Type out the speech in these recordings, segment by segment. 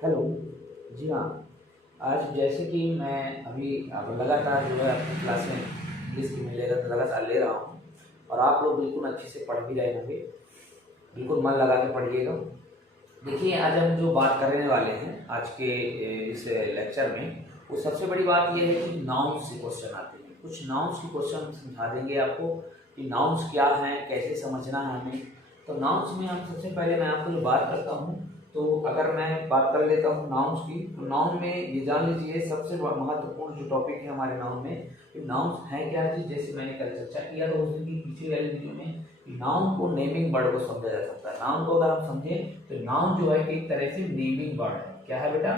Hello. जी हाँ, आज जैसे कि मैं अभी अब लगातार जो है अपनी क्लासें इंग्लिश की मैं लगातार ले रहा हूँ और आप लोग बिल्कुल अच्छे से पढ़ भी रहे होंगे। बिल्कुल मन लगा के पढ़िएगा। देखिए, आज हम जो बात करने वाले हैं आज के इस लेक्चर में, वो सबसे बड़ी बात ये है कि नाउन्स से क्वेश्चन आते हैं। कुछ नाउन्स के क्वेश्चन समझा देंगे आपको कि नाउन्स क्या हैं, कैसे समझना है हमें। तो नाउन्स में हम सबसे पहले मैं आपको जो बात करता हूँ, तो अगर मैं बात कर लेता हूँ नाउन्स की, तो नाउन में ये जान लीजिए सबसे महत्वपूर्ण जो टॉपिक है हमारे नाउन में, कि नाउन्स है क्या चीज़। जैसे मैंने कल चर्चा किया था उस दिन की पिछले वाले वीडियो में, नाउन को नेमिंग वर्ड को समझा जा सकता है। नाउन को अगर हम समझें तो नाउन जो है एक तरह से नेमिंग वर्ड है। क्या है बेटा?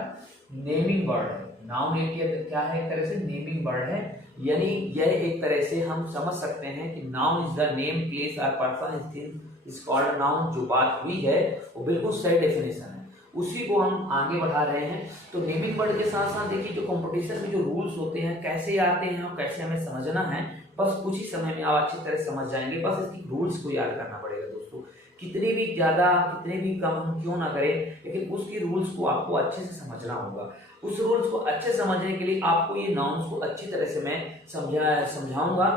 नेमिंग वर्ड है। नाउन एक क्या है? एक तरह से नेमिंग वर्ड है। यानी यह एक तरह से हम समझ सकते हैं कि noun is the name, place और person thing is called noun. जो बात हुई है वो बिल्कुल सही डेफिनेशन है, उसी को हम आगे बढ़ा रहे हैं। तो नेमिंग वर्ड के साथ साथ देखिए, जो कंपटीशन में जो रूल्स होते हैं कैसे आते हैं और कैसे हमें समझना है, बस कुछ ही समय में आप अच्छी तरह समझ जाएंगे। बस इसकी रूल्स को याद करना पड़ेगा दोस्तों। कितने भी ज्यादा कितने भी कम हम क्यों ना करें, लेकिन उसकी रूल्स को आपको अच्छे से समझना होगा। उस रूल्स को अच्छे समझने के लिए आपको ये नाउन्स को अच्छी तरह से मैं समझाऊंगा।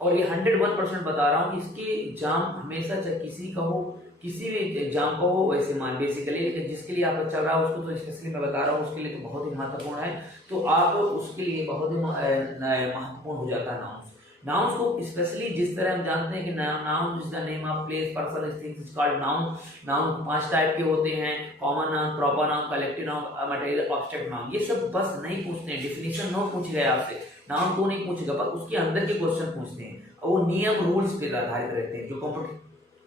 और ये 101% बता रहा हूँ कि इसके एग्जाम हमेशा, चाहे किसी का हो, किसी भी एग्जाम को हो, वैसे मान बेसिकली, लेकिन जिसके लिए आपका चल रहा है उसको तो स्पेशली मैं बता रहा हूँ, उसके लिए तो बहुत ही महत्वपूर्ण है। तो आप उसके लिए बहुत ही महत्वपूर्ण हो जाता है नाउन्स। नाउन्स को स्पेशली जिस तरह हम जानते हैं कि noun is the name of place, person, things is called noun. Noun 5 type के होते हैं: common noun, proper noun, collective noun, material, object noun. ये सब बस नहीं पूछते हैं, डेफिनेशन नो पूछ गए आपसे, नाउन को नहीं पूछेगा, पर उसके अंदर के क्वेश्चन पूछते हैं और वो नियम रूल्स पे आधारित रहते हैं। जो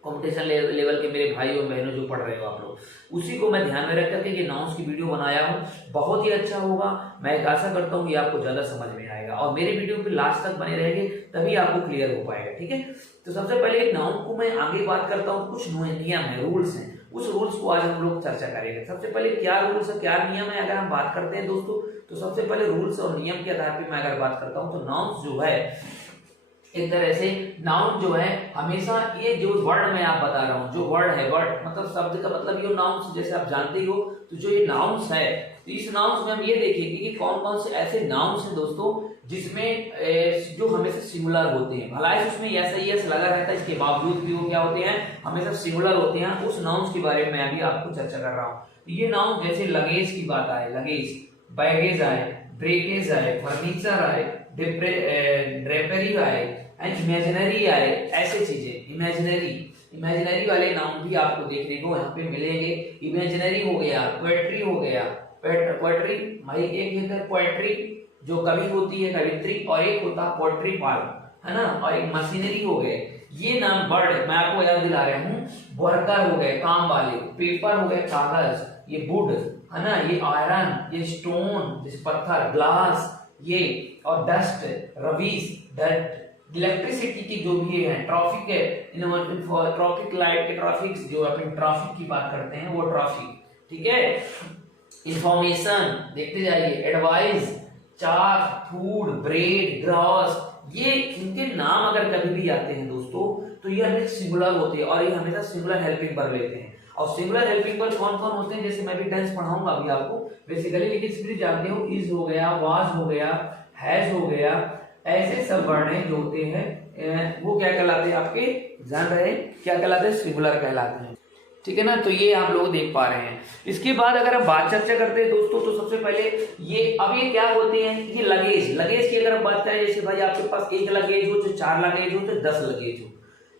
कंपटीशन लेवल के मेरे भाई और बहनों जो पढ़ रहे हो आप लोग, उसी को मैं ध्यान में रख करके ये नाउन्स की वीडियो बनाया हूँ। बहुत ही अच्छा होगा, मैं आशा करता हूँ ये आपको ज्यादा समझ में आएगा और मेरे वीडियो पे लास्ट तक बने रहेंगे, तभी आपको क्लियर हो पाएगा। ठीक है, तो सबसे पहले नाउन को मैं आगे बात करता हूँ। कुछ नियम है, रूल्स हैं, उस रूल्स को आज हम लोग चर्चा करेंगे। सबसे पहले क्या रूल्स है, क्या नियम है, अगर हम बात करते हैं दोस्तों, तो सबसे पहले रूल्स और नियम के आधार पर मैं अगर बात करता हूँ, तो नाउन्स जो है एक तरह से, नाउन जो है हमेशा, ये जो वर्ड मैं आप बता रहा हूँ, जो वर्ड है, वर्ड मतलब शब्द का मतलब ये नाउन्स, जैसे आप जानते ही हो। तो जो ये नाउन्स है, तो इस नाउन्स में हम ये देखेंगे कि कौन कौन से ऐसे नाउन्स हैं दोस्तों जिसमें जो हमेशा सिंगुलर होते हैं। भला उसमें यस लगा रहता है, इसके बावजूद भी वो क्या होते हैं, हमेशा सिंगुलर होते हैं। उस नाउन्स के बारे में मैं अभी आपको चर्चा कर रहा हूँ। ये नाउन, जैसे लगेज की बात आए, लगेज, बैगेज आए, ब्रेकेज आए, फर्नीचर आए, ड्रेपरी आए, इमेजिनरी आए, ऐसे चीजें। इमेजिनरी वाले नाउन भी आपको देखने को यहाँ पे मिलेंगे। इमेजिनरी हो गया, पोएट्री हो गया, पोएट्री भाई, एक है पोएट्री जो कवि होती है, कवित्री, और एक होता है पोएट्री फॉर्म, है ना, और एक मशीनरी हो गए। ये नाम वर्ड मैं आपको याद दिला रहा हूँ। वर्कर हो गए, काम वाले, पेपर हो गए, कागज, ये वुड, है ना, ये आयरन, ये स्टोन, जैसे पत्थर, ग्लास, ये, और डस्ट, रवीस, डस्ट, इलेक्ट्रिसिटी की जो भी है, ट्रैफिक है, ट्रैफिक लाइट के, ट्रैफिक जो अपन ट्रैफिक की बात करते हैं वो ट्रैफिक। ठीक है, इंफॉर्मेशन देखते जाइए, advice, chart, food, bread, gross, ये इनके नाम अगर कभी भी आते हैं दोस्तों, तो ये हमेशा सिंगुलर होते हैं और ये हमेशा सिंगुलर हेल्पिंग वर्ब लेते हैं। और सिंगुलर हेल्पिंग वर्ब कौन कौन होते हैं, जैसे मैं भी टेंस पढ़ाऊंगा अभी आपको बेसिकली, लेकिन सिर्फ जानते हो, इज हो गया, वाज हो गया, हैज हो गया, ऐसे सब वर्ण जो होते हैं वो क्या कहलाते हैं, आपके जान रहे हैं क्या कहलाते हैं, सिंगुलर कहलाते हैं। ठीक है ना, तो ये आप लोग देख पा रहे हैं। इसके बाद अगर हम बात चर्चा करते हैं दोस्तों, तो सबसे पहले ये क्या होते हैं, ये लगेज की अगर हम बात करें, जैसे भाई आपके पास 1 लगेज हो, तो 4 लगेज हो, तो 10 लगेज हो।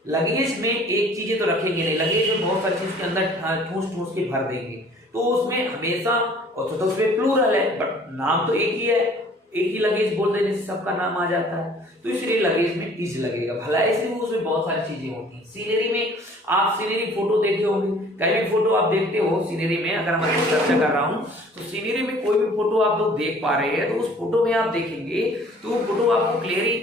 लगेज में एक चीजें तो रखेंगे नहीं, लगेज में बहुत सारी चीज के अंदर ठूस के भर देंगे, तो उसमें हमेशा, और तो उसमें प्लूरल है बट नाम तो एक ही है, एक ही लगेज बोल देने से सबका नाम आ जाता है, तो इसलिए लगेज में इज लगेगा। भला ऐसे भी उसमें बहुत सारी चीजें होती हैं। सीनरी में आप सीनरी फोटो देखे होंगे, कहीं भी फोटो आप देखते हो सीनरी में, अगर मैं चर्चा कर रहा हूँ, तो सीनरी में कोई भी फोटो आप लोग देख पा रहे हैं, तो उस फोटो में आप देखेंगे तो वो फोटो आपको क्लियरली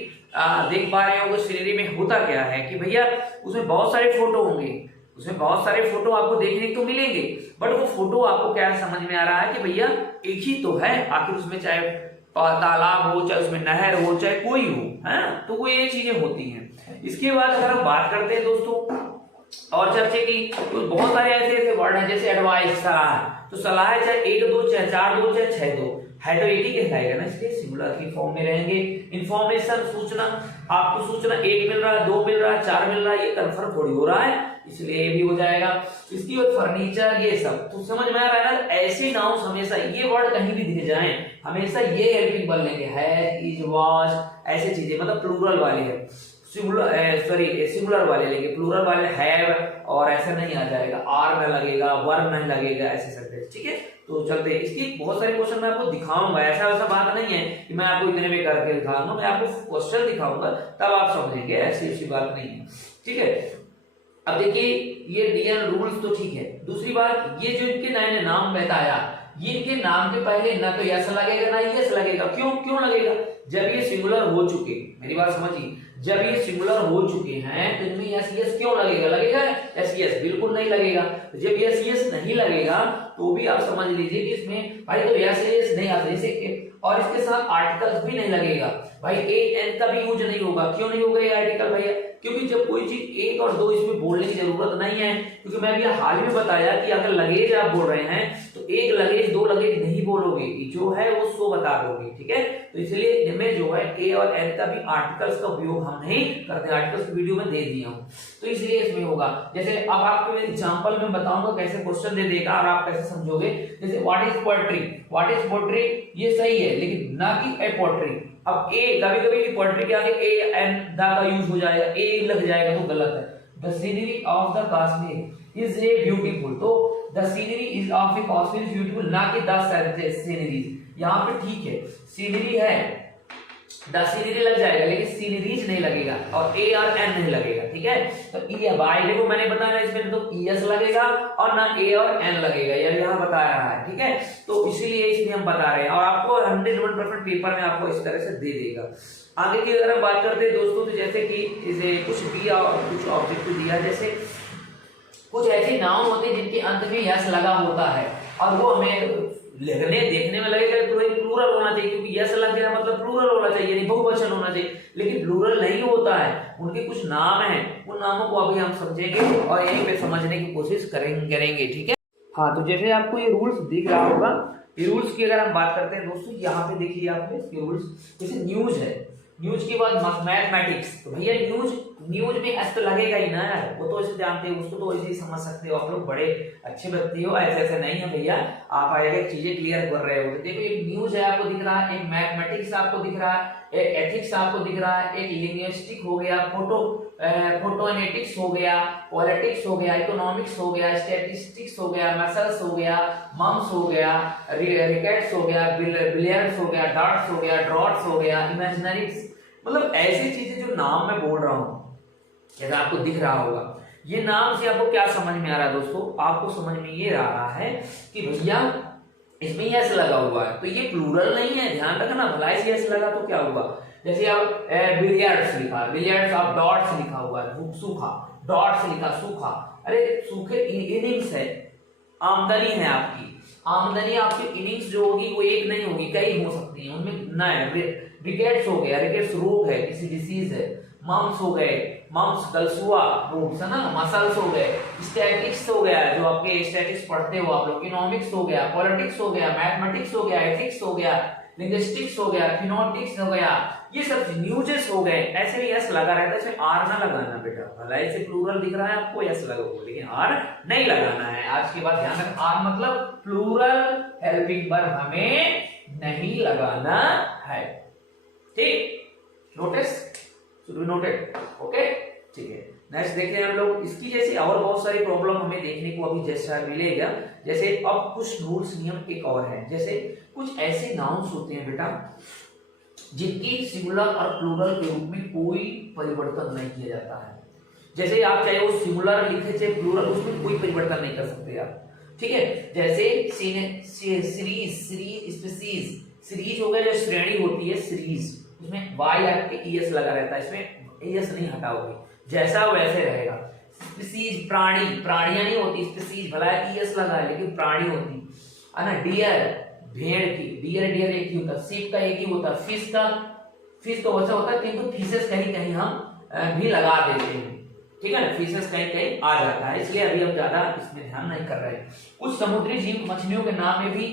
देख पा रहे होंगे। सीनरी में होता क्या है कि भैया उसमें बहुत सारे फोटो होंगे, उसमें बहुत सारे फोटो आपको देखने को मिलेंगे, बट वो फोटो आपको क्या समझ में आ रहा है कि भैया एक ही तो है, आखिर उसमें चाहे तालाब हो, चाहे उसमें नहर हो, चाहे कोई हो, है, तो वो ये चीजें होती हैं। इसके बाद अगर हम बात करते हैं दोस्तों और चर्चे की, तो बहुत सारे ऐसे वर्ड हैं, जैसे एडवाइस, सलाह, तो सलाह है चाहे 1 2 चाहे 4 2 चाहे 6 2, है तो एक ही कहलाएगा ना, इसलिए सिंगुलर की फॉर्म में रहेंगे। इंफॉर्मेशन सूचना, आपको सूचना 1 मिल रहा है, 2 मिल रहा है, 4 मिल रहा है, ये कंफर्म थोड़ी हो रहा है, इसलिए ये भी हो जाएगा। इसकी और फर्नीचर ये सब तो समझ में आ रहा है ना। ऐसे नाउन्स हमेशा ये वर्ड कहीं भी दिख जाएं हमेशा ये हेल्पिंग वर्ब लेंगे, हैज, इज, वाज, ऐसी चीजें मतलब प्लूरल वाले है, सिंगुलर वाले लेंगे, प्लूरल वाले हैव और ऐसा नहीं आ जाएगा, आर न लगेगा, वर्ब नहीं लगेगा, ऐसे सेंटेंस। ठीक है, तो चलते हैं। इसकी बहुत सारे क्वेश्चन मैं आपको दिखाऊंगा, ऐसा वैसा बात नहीं है कि मैं आपको इतने में करके दिखाऊंगा, मैं आपको क्वेश्चन दिखाऊंगा तब आप समझेंगे, ऐसी बात नहीं है। ठीक है, अब देखिए ये डीएन रूल्स तो ठीक है। दूसरी बात, ये जो इनके नए नाम बताया, ये इनके नाम के पहले ना तो यस लगेगा ना यस लगेगा। क्यों लगेगा? जब ये सिंगुलर हो चुके, मेरी बात समझिए, जब ये सिंगुलर हो चुके हैं तो इनमें यस यस क्यों लगेगा? लगेगा यस यस? बिल्कुल नहीं लगेगा। तो जब यस यस नहीं लगेगा तो भी आप समझ लीजिए कि इसमें भाई तो यस यस नहीं आता, जैसे और इसके साथ आर्टिकल्स भी नहीं लगेगा भाई, ए एन का भी यूज नहीं होगा। क्यों नहीं होगा ये आर्टिकल भैया? क्योंकि जब कोई चीज एक और दो इसमें बोलने की जरूरत नहीं है, क्योंकि मैं अभी हाल ही में बताया कि अगर लगेज आप बोल रहे हैं तो एक लगेज दो लगेज नहीं बोलोगे, जो है वो सो बता दोगे। ठीक है, तो इसलिए इनमें जो है ए और एन का भी आर्टिकल्स का उपयोग हम नहीं करते, आर्टिकल्स की वीडियो में दे दिया हूं, तो इसलिए इसमें होगा। जैसे अब आपको एग्जांपल में बताऊंगा कैसे क्वेश्चन दे देगा और आप कैसे समझोगे। जैसे what is poetry, what is poetry, ये सही है लेकिन ना कि ए पोएट्री। अब ए कभी कभी पोएट्री के आगे ए एन दा का यूज हो जाएगा, ए लग जाएगा तो गलत है। The scenery of the Kashmir is a beautiful, तो the scenery is of a Kashmir is beautiful, ना कि द सीनरीज। यहाँ पे ठीक है सीनरी है, द सीनरी लग जाएगा लेकिन सीनरीज नहीं लगेगा और ए और एन नहीं लगेगा। ठीक है, तो ई बाई देखो मैंने बताया इसमें तो ईएस लगेगा और ना ए और एन लगेगा, ये यहाँ बता रहा है। ठीक है, तो इसीलिए इसमें हम बता रहे हैं और आपको 101% पेपर में आपको इस तरह से दे देगा। आगे की अगर हम बात करते हैं दोस्तों, तो जैसे कि इसे कुछ दिया और कुछ ऑब्जेक्टिव दिया, जैसे कुछ ऐसे नाउन होते हैं जिनके अंत में यस लगा होता है और वो हमें लिखने देखने में लगेगा तो प्लूरल होना चाहिए, क्योंकि यस लग गया मतलब प्लूरल होना चाहिए, नहीं बहुवचन होना चाहिए, लेकिन प्लूरल नहीं होता है। उनके कुछ नाम हैं, उन नामों को अभी हम समझेंगे और यहीं पे समझने की कोशिश करेंगे। ठीक है, हाँ, तो जैसे आपको ये रूल्स दिख रहा होगा, ये रूल्स की अगर हम बात करते हैं दोस्तों, यहाँ पे देखिए आपने इसके रूल्स। जैसे न्यूज है, न्यूज के बाद मैथमेटिक्स, तो भैया न्यूज में एस तो लगेगा ही ना यार, वो तो ऐसे जानते हो, उसको तो ऐसे ही समझ सकते हो, आप लोग बड़े अच्छे व्यक्ति हो, ऐसे नहीं है भैया, आप आगे चीजें क्लियर कर रहे हो। देखो एक न्यूज है आपको दिख रहा है, एक मैथमेटिक्स आपको दिख रहा है, एक एथिक्स आपको दिख रहा है, एक लिंग्विस्टिक हो गया, फोटोनेटिक्स हो गया, पॉलिटिक्स हो गया, इकोनॉमिक्स हो गया, स्टैटिस्टिक्स हो गया, मसल्स हो गया, मम्स हो गया, रिकेट्स हो गया, बिलियर्ड्स हो गया, डार्ट्स हो गया, ड्रॉट्स हो गया, इमेजिनरीज, मतलब ऐसी चीजें जो नाम मैं बोल रहा हूँ, जैसा आपको दिख रहा होगा, ये नाम से आपको क्या समझ में आ रहा है दोस्तों? आपको समझ में ये आ रहा है कि भैया इसमें यस लगा हुआ है तो ये प्लूरल नहीं है, ध्यान रखना, भलाई से यस लगा तो क्या हुआ। जैसे आप बिलियर्ड्स लिखा, बिलियर्ड्स आप डॉट्स लिखा हुआ है, सूखा, डॉट्स लिखा सूखा, अरे सूखे इनिंग्स है, आमदनी है आपकी, आमदनी आपकी इनिंग्स जो होगी वो एक नहीं होगी, कई हो सकती है, उनमें ना है। रिकेट्स हो गया, रिकेट्स रोग है, किसी डिसीज है। मम्स हो गए, मम्स गलसुआ रोग है ना, मसल्स हो गए, स्टैटिक्स हो गया जो आपके स्टैटिक्स पढ़ते हो आप लोग, इकोनॉमिक्स हो गया, पॉलिटिक्स हो गया, मैथमेटिक्स हो गया, एथिक्स हो गया, लिंग्विस्टिक्स हो गया, फिनोटिक्स हो गया, ये सब न्यूजेस हो गए। ऐसे ही यस लगा रहता है, इसमें आर ना लगाना बेटा, भला ऐसे प्लूरल दिख रहा है आपको यस लगाओ, लेकिन आर नहीं लगाना है। आज के बाद ध्यान रख, आर मतलब प्लूरल हेल्पिंग वर्ब हमें नहीं लगाना है। ठीक, notice, should be noted, okay, ठीक है। नेक्स्ट देखते हैं हम लोग, इसकी जैसे और बहुत सारी प्रॉब्लम हमें देखने को अभी जैसा मिलेगा। जैसे अब कुछ रूल्स नियम एक और है, जैसे कुछ ऐसे नाउन्स होते हैं बेटा जिनकी सिंगुलर और प्लूरल के रूप में कोई परिवर्तन नहीं किया जाता है। जैसे आप चाहे वो सिंगुलर लिखे चाहे प्लूरल, उसमें कोई परिवर्तन नहीं कर सकते आप। ठीक है, जैसे सीरीज हो गया, जो श्रेणी होती है सीरीज, उसमें वाई आपके ईएस लगा रहता है, इसमें ईएस नहीं हटाओगे, जैसा वैसे रहेगा। स्पीसीज प्राणी, प्राणियां नहीं होती, स्पीसीज भला ईएस लगा है लेकिन प्राणी होती है ना। डियर भेड़ की, डियर एक ही होता, शिप का एक ही होता, फिश तो वैसा होता है, किंतु फिशेस कहीं कहीं हम भी लगा देते हैं। ठीक है ना, फिशेस कहीं कहीं आ जाता है, इसलिए अभी हम ज्यादा इसमें ध्यान नहीं कर रहे हैं। कुछ समुद्री जीव मछलियों के नाम में भी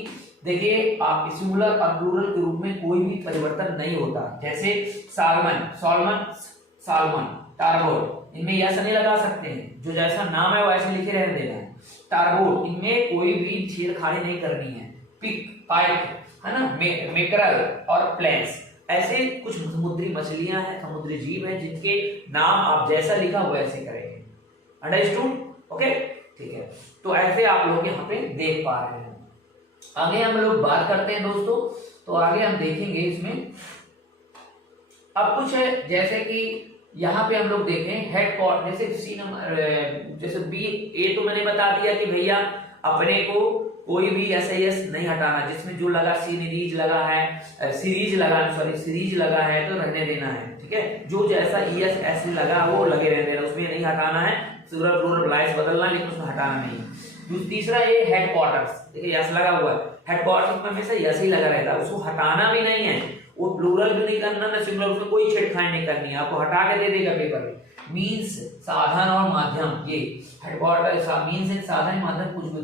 देखिए आप सिंगुलर और प्लूरल के रूप में कोई भी परिवर्तन नहीं होता, जैसे सालमन, सॉल्मन, सालमन, टारबोट, इनमें यस नहीं लगा सकते हैं, जो जैसा नाम है वो ऐसे लिखे रहने देना है। टारबोट, इनमें कोई भी छेड़खानी नहीं करनी है। पिक, पाइप, है ना, मेकरल और प्लेंस, ऐसे कुछ समुद्री मछलियां हैं, समुद्री जीव हैं, जिनके नाम आप जैसा लिखा वैसे करेंगे। अंडरस्टूड? ओके, ठीक है। तो ऐसे आप लोग यहाँ पे देख पा रहे हैं। आगे हम लोग बात करते हैं दोस्तों, तो आगे हम देखेंगे इसमें अब कुछ है, जैसे कि यहाँ पे हम लोग देखें हेड क्वार्टर, जैसे सी नंबर, जैसे बी ए तो मैंने बता दिया कि भैया अपने को कोई भी एस नहीं हटाना, जिसमें जो लगा सीरीज लगा है, सीरीज लगा है तो रहने देना है, ठीक है। जो जैसा ईएस एस लगा वो लगे रहने देना, उसमें नहीं हटाना है, सिंगुलर प्लूरल लाइन्स बदलना, लेकिन उसमें हटाना नहीं। तीसरा ये हेडक्वार्टर्स, देखिए यस लगा हुआ है, हेडक्वार्टर्स में हमेशा यस ही लगा रहता है, उसको हटाना भी नहीं है, वो प्लूरल भी नहीं करना ना सिंगुलर, उसमें कोई छेड़खानी नहीं करनी है, आपको हटा के दे देगा पेपर में। मीन्स साधन और माध्यम, ये हेडक्वार्टर मीन्स साधन माध्यम, कुछ भी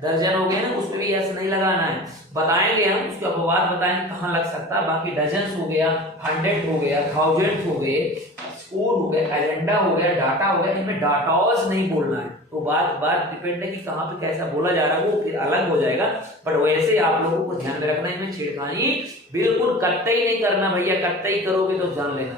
दर्जन हो गया ना, उसमें भी यस नहीं लगाना है। बताएंगे हम उसके अपवाद, बताएंगे कहाँ लग सकता है। बाकी डजन्स हो गया, 100 हो गया, 1000 हो गए, स्कोर हो गया, एजेंडा हो गया, डाटा हो गया, इनमें डाटास नहीं बोलना है। तो बात डिपेंड है कि कहाँ पे कैसा बोला जा रहा है, वो फिर अलग हो जाएगा, बट वैसे आप लोगों को ध्यान में रखना है, इनमें छेड़खानी बिल्कुल कतई नहीं करना भैया, कतई करोगे तो जान लेना,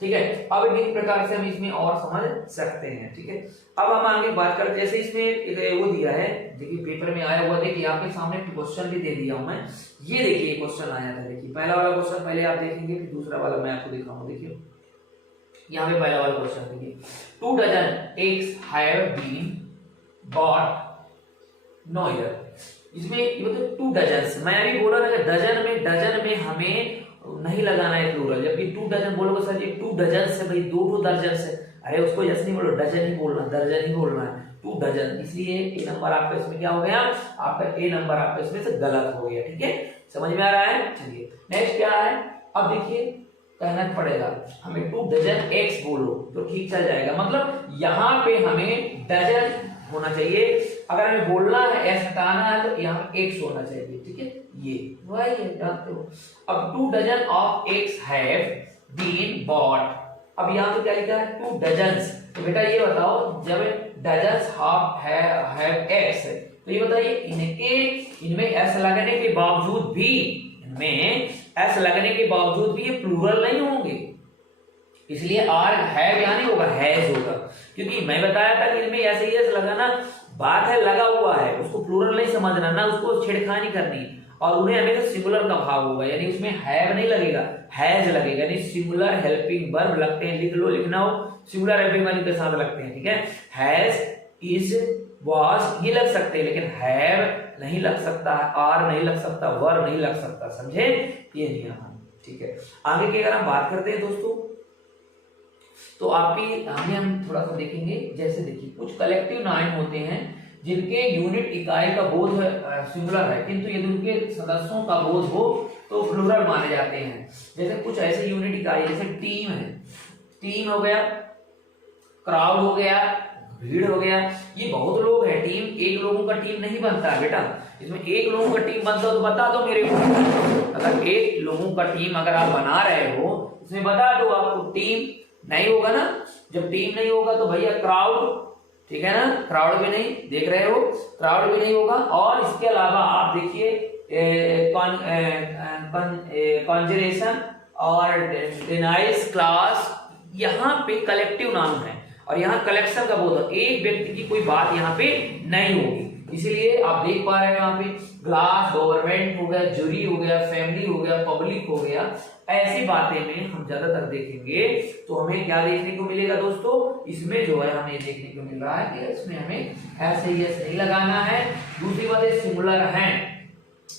ठीक है। अब एक प्रकार से हम इसमें और समझ सकते हैं, ठीक है। अब हम आगे बात करते हैं, जैसे इसमें वो दिया है, देखिए पेपर में आया हुआ, देखिए आपके सामने क्वेश्चन भी दे दिया हूं मैं, ये देखिए क्वेश्चन आया था, देखिए पहला वाला क्वेश्चन पहले आप देखेंगे, फिर दूसरा वाला मैं आपको दिखाऊंगा। देखिए यहाँ पे पहला वाला क्वेश्चन देखिए, 2 dozen eggs have been bought no year, इसमें ये तो 2 डजन, मैं अभी बोला ना डजन में हमें नहीं लगाना है प्लूरल, जबकि 2 डजन बोलोगे सर ये 2 डजन से, भाई 2 दर्जन से, अरे उसको यस नहीं बोलो, डजन ही बोलना, दर्जन ही बोलना है, 2 डजन, इसलिए ए नंबर आपका इसमें क्या हो गया, आपका ए नंबर आपका इसमें से गलत हो गया, ठीक है। समझ में आ रहा है? चलिए नेक्स्ट क्या है, अब देखिए कहना पड़ेगा हमें 2 डजन एक्स बोलो तो ठीक चल जाएगा, मतलब यहाँ पे हमें डजन होना चाहिए, अगर हमें बोलना है एस हटाना है तो यहाँ एक्स होना चाहिए, ठीक है, ये वही है, जानते हो। अब 2 dozen of X have been bought, अब यहाँ पे क्या लिखा है 2 डजन्स, तो बेटा ये बताओ जब डजन्स हैव एक्स, तो ये बताइए इनमें एस लगने के बावजूद भी, इनमें एस लगने के बावजूद भी ये प्लूरल नहीं होंगे, इसलिए आर हैव यहाँ नहीं होगा, हैज होगा, क्योंकि मैं बताया था कि इनमें ऐसे ही एस लगाना, बात है लगा हुआ है, उसको प्लूरल नहीं समझना ना, उसको छेड़खानी करनी, और उन्हें हमेशा सिंगुलर का भाव होगा, यानी उसमें हैव नहीं लगेगा, हैज लगेगा, यानी सिंगुलर हेल्पिंग वर्ब लगते हैं, लिख लो, लिखना हो सिंगुलर हेल्पिंग वर्ब के साथ लगते हैं, ठीक है। हैज, इज, वाज ये लग सकते हैं, लेकिन हैव नहीं लग सकता, आर नहीं लग सकता, वर नहीं लग सकता, समझे, ये नियम है, ठीक है। आगे की अगर हम बात करते हैं दोस्तों, तो आपकी आगे हम थोड़ा सा देखेंगे, जैसे देखिए कुछ कलेक्टिव नाउन होते हैं जिनके यूनिट इकाई का बोध सिंगुलर है, किंतु यदि उनके सदस्यों का बोध हो तो प्लूरल माने जाते हैं। जैसे कुछ ऐसे यूनिट इकाई, जैसे टीम है, टीम हो गया, क्राउड हो गया, भीड़ हो गया, ये बहुत लोग हैं, टीम एक लोगों का टीम नहीं बनता है बेटा, इसमें एक लोगों का टीम बनता हो तो बता दो मेरे को, अगर एक लोगों का टीम अगर आप बना रहे हो उसमें बता दो, आपको टीम नहीं होगा ना, जब टीम नहीं होगा तो भैया क्राउड, ठीक है ना, क्राउड भी नहीं, देख रहे हो क्राउड भी नहीं होगा, और इसके अलावा आप देखिए कॉन्जरेशन और डिनाइस क्लास, यहाँ पे कलेक्टिव नाम है और यहाँ कलेक्शन का बोध है, एक व्यक्ति की कोई बात यहाँ पे नहीं होगी, इसीलिए आप देख पा रहे हैं यहाँ पे क्लास, गवर्नमेंट हो गया, जूरी हो गया, फैमिली हो गया, पब्लिक हो गया, ऐसी बातें में हम ज्यादातर देखेंगे तो हमें क्या देखने को मिलेगा दोस्तों, इसमें जो है हमें देखने को मिल रहा है कि इसमें हमें ऐसे ही ऐसे नहीं लगाना है। दूसरी बात है सिंगुलर है,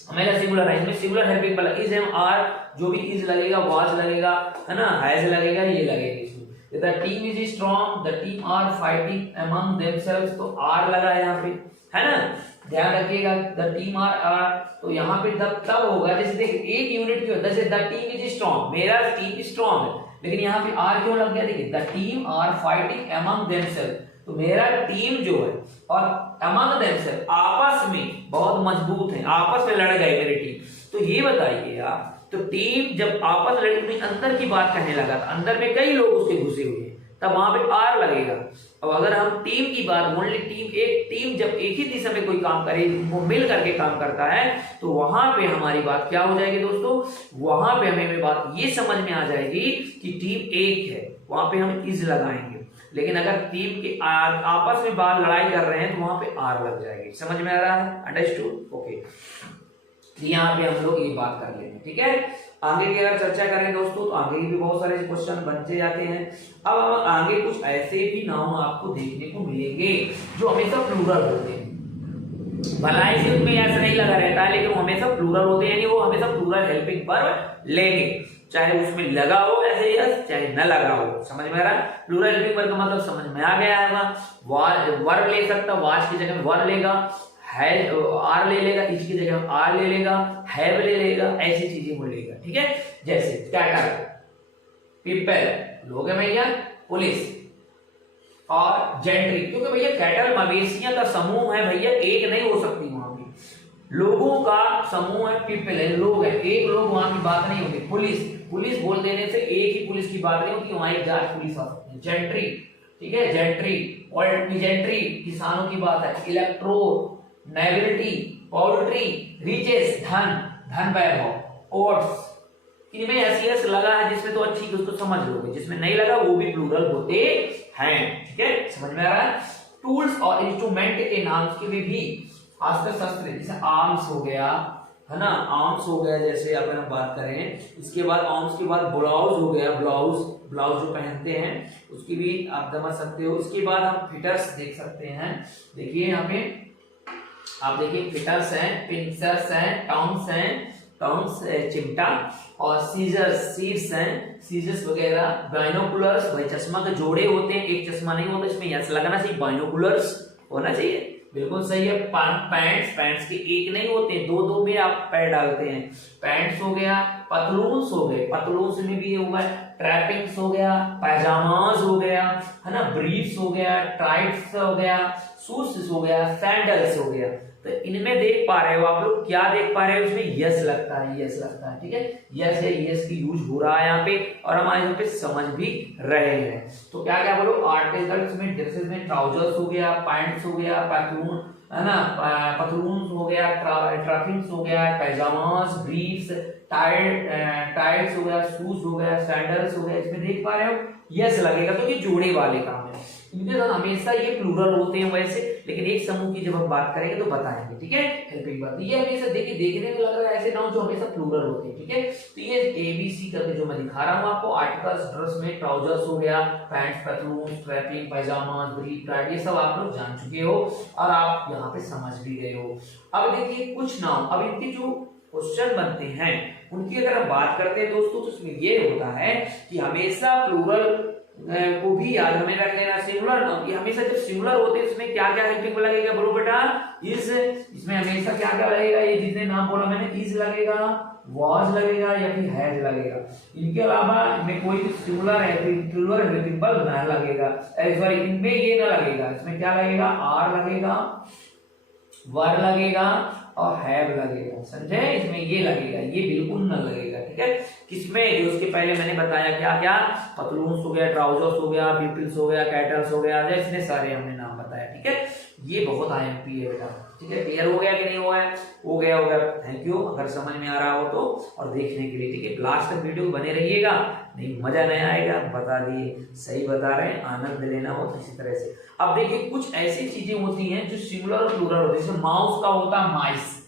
हमें सिंगुलर है, इसमें सिंगुलर हेल्पिंग वाला इज एम आर, जो भी इज लगेगा, वाज लगेगा, है ना, हैज लगेगा, ये लगेगा इसमें। The team is strong, the team are fighting among themselves, तो आर लगा है यहाँ पे, है ना, ध्यान रखिएगा, द टीम आर, तो यहाँ पे तब होगा, जैसे देखिए एक यूनिट की होता है, द टीम इज स्ट्रॉन्ग, मेरा टीम स्ट्रॉन्ग है, लेकिन यहाँ पे आर क्यों लग गया? देखिए, the team are fighting among themselves, तो मेरा टीम जो है और अमंग देमसेल्फ आपस में बहुत मजबूत है, आपस में लड़ गए मेरी टीम। तो ये बताइए आप, तो टीम जब आपस लड़ी तो अंदर की बात कहने लगा था, अंदर में कई लोग उसके घुसे हुए हैं, तब वहां पे आर लगेगा। अब अगर हम टीम की बात, ओनली टीम, एक टीम जब एक ही दिशा में कोई काम करे, वो मिल करके काम करता है, तो वहां पे हमारी बात क्या हो जाएगी दोस्तों? वहां पे हमें बात ये समझ में आ जाएगी कि टीम एक है, वहां पे हम इज लगाएंगे। लेकिन अगर टीम के आपस में बात लड़ाई कर रहे हैं तो वहां पे आर लग जाएगी। समझ में आ रहा है? अंडरस्टूड? ओके, यहाँ पे हम लोग ये बात कर लेंगे, ठीक है। आगे की अगर चर्चा करें दोस्तों, तो आगे भी बहुत सारे क्वेश्चन बनते जाते हैं। अब हम आगे कुछ ऐसे भी नाउन आपको देखने को मिलेंगे जो हमेशा प्लूरल होते हैं। भलाई से उनमें ऐसा नहीं लगा रहता है, लेकिन वो हमेशा प्लूरल होते हैं, यानी वो हमेशा प्लूरल हेल्पिंग वर्ब लेंगे, चाहे उसमें लगा हो ऐसे यस, चाहे न लगा हो। समझ में आ रहा है? प्लूरल हेल्पिंग वर्ब का मतलब समझ में आ गया है। वर्ब ले सकता, वाज की जगह वर्ब लेगा, है आर ले लेगा, इसकी जगह आर ले लेगा, हैव ले लेगा, ऐसी चीजें वो लेगा, ठीक है। जैसे कैटल, पीपल लोग है भैया, पुलिस और जेंट्री, क्योंकि भैया कैटल मवेशियों का समूह है भैया, एक नहीं हो सकती वहां पे, लोगों का समूह है, पीपल है, लोग है, एक लोग वहां की बात नहीं होती। पुलिस, पुलिस बोल देने से एक ही पुलिस की बात नहीं होती, वहां एक जाट पुलिस आ सकती है। जेंट्री, ठीक है, जेंट्री और जेंट्री किसानों की बात है। इलेक्ट्रो, नेबिलिटी, पोल्ट्री, रिचेस धन, धन वैभव, ओट्स, इनमें एस लगा है जिसमें तो अच्छी उसको समझ लोगे, जिसमें नहीं लगा वो भी प्लूरल होते हैं, ठीक है। समझ में आ रहा है? टूल्स और इंस्ट्रूमेंट के नाम के भी अस्त्र शस्त्र, जैसे आर्म्स हो गया, है ना, आर्म्स हो गया, जैसे अगर हम बात करें, इसके बाद आर्म्स के बाद ब्लाउज हो गया, ब्लाउज, ब्लाउज जो पहनते हैं उसकी भी आप समझ सकते हो। इसके बाद हम फिटर्स देख सकते हैं, देखिए यहाँ पे आप देखिए, फिटर्स हैं, पिंचर्स हैं, टाउन्स हैं, टाउन्स चिमटा, और सीजर्स, सीड्स हैं, सीजर्स वगैरह, बाइनोकुलर्स, भाई चश्मा के जोड़े होते हैं, एक चश्मा नहीं होता, इसमें यस लगना चाहिए, बाइनोकुलर्स होना चाहिए, बिल्कुल सही है। पैंट्स, पैंट्स के एक नहीं होते, दो दो में आप पैर डालते हैं। पैंट्स हो गया, पतलून्स हो गए, पतलून्स में भी होगा, ट्रैपिंग्स हो गया, पैजामाज हो गया, है ना, ब्रीफ्स हो गया, टाइट्स हो गया, शूज हो गया, सैंडल्स हो गया। तो इनमें देख पा रहे हो आप लोग, क्या देख पा रहे हो? इसमें यस लगता है, यस लगता है, ठीक है, यस है, यस की यूज हो रहा है यहाँ पे, और हम यहाँ पे समझ भी रहे हैं। तो क्या क्या बोलो, आर्टिकल्स में, ड्रेसेस में ट्राउजर्स हो गया, पैंट्स हो गया, पतलून, है ना, पतलून हो गया, ट्रैपिंग्स हो गया, पैजामास, ब्रीफ्स, टाइट्स हो गया, शूज हो गया, सैंडल्स हो गया, इसमें देख पा रहे हो यस लगेगा, तो ये जोड़े वाले काम है। इनके साथ हमेशा ये प्लूरल होते हैं वैसे, लेकिन एक समूह की जब हम बात करेंगे तो बताएंगे, ठीक है। हेल्पिंग वर्ब, ये हमेशा देखिए, देखने में लग रहा है ऐसे नाउन जो हमेशा प्लूरल होते हैं, ठीक है। तो ये एबीसी करके जो मैं दिखा रहा हूँ आपको, आर्टिकल्स, ड्रेस में ट्राउजर्स हो गया, पैंट्स, पतलून, स्ट्रैपिंग, पैजामा, ब्रीफ, टाइट, ये सब आप लोग जान चुके हो और आप यहाँ पे समझ भी गए हो। अब देखिए कुछ नाउन, अब इनके जो क्वेश्चन बनते हैं उनकी अगर हम बात करते हैं दोस्तों, तो इसमें ये होता है कि हमेशा प्लूरल को भी याद हमें रख लेना। सिंगुलर नाउन ये हमेशा जब सिंगुलर होते हैं इसमें क्या क्या हेल्पिंग लगेगा, बोलो बेटा, इज, इसमें हमेशा क्या क्या लगेगा, ये जितने नाम बोला मैंने, इज लगेगा, वाज लगेगा या फिर हैज लगेगा। इनके अलावा इनमें कोई सिंगुलर है प्लूरल हेल्पिंग वर्ब ना लगेगा, सॉरी इनमें ये ना लगेगा, इसमें क्या लगेगा, आर लगेगा, वर लगेगा और हैव लगेगा, समझे, इसमें ये लगेगा, ये बिल्कुल न लगेगा, ठीक है। किसमें, जो उसके पहले मैंने बताया क्या क्या, पतलून्स हो गया, ट्राउजर्स हो गया, पीपल्स हो गया, कैटल्स हो गया, इतने सारे हमने नाम बताया, ठीक है। ये बहुत आईएमपी है बेटा, ठीक है। क्लियर हो गया कि नहीं हुआ है? हो गया, हो गया, थैंक यू। अगर समझ में आ रहा हो तो, और देखने के लिए, ठीक है, लास्ट तक वीडियो बने रहिएगा, नहीं मजा नहीं आएगा, बता दिए, सही बता रहे हैं, आनंद लेना हो तो इसी तरह से। अब देखिए कुछ ऐसी चीजें होती हैं जो सिंगुलर और प्लूरल होती है, जैसे माउस का होता है माइस।